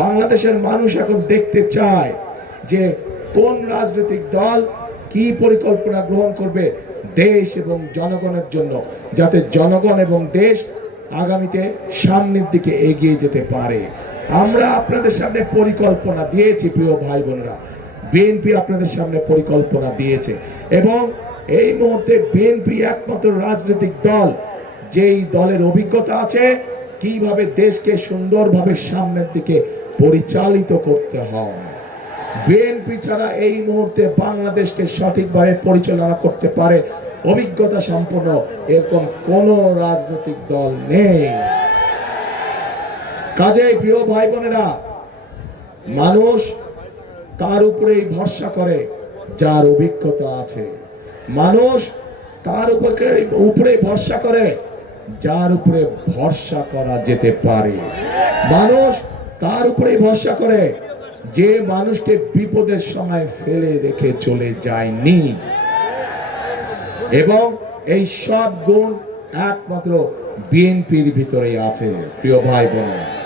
বাংলাদেশের মানুষ এখন দেখতে চায় যে কোন রাজনৈতিক দল কি পরিকল্পনা গ্রহণ করবে দেশ এবং জনগণের জন্য, যাতে জনগণ এবং দেশ আগামীতে সামনের দিকে এগিয়ে যেতে পারে। আমরা আপনাদের সামনে পরিকল্পনা দিয়েছি প্রিয় ভাই বোনেরা, বিএনপি আপনাদের সামনে পরিকল্পনা দিয়েছে এবং এই মুহূর্তে বিএনপি একমাত্র রাজনৈতিক দল যেই দলের অভিজ্ঞতা আছে কিভাবে দেশকে সুন্দরভাবে সামনের দিকে পরিচালিত করতে হয়। বিএনপি ছাড়া এই মুহূর্তে বাংলাদেশকে সঠিকভাবে পরিচালনা করতে পারে অভিজ্ঞতা সম্পন্ন এরকম কোন রাজনৈতিক দল নেই। কাজেই প্রিয় ভাই বোনেরা, মানুষ তার উপরেই ভরসা করে যার অভিজ্ঞতা আছে, মানুষ তার উপরে ভরসা করে যার উপরে ভরসা করা যেতে পারে, মানুষ তার উপরে ভরসা করে যে মানুষকে বিপদের সময় ফেলে রেখে চলে যায়নি। এবং এই সব গুণ একমাত্র বিএনপির ভিতরেই আছে প্রিয় ভাই বোনেরা।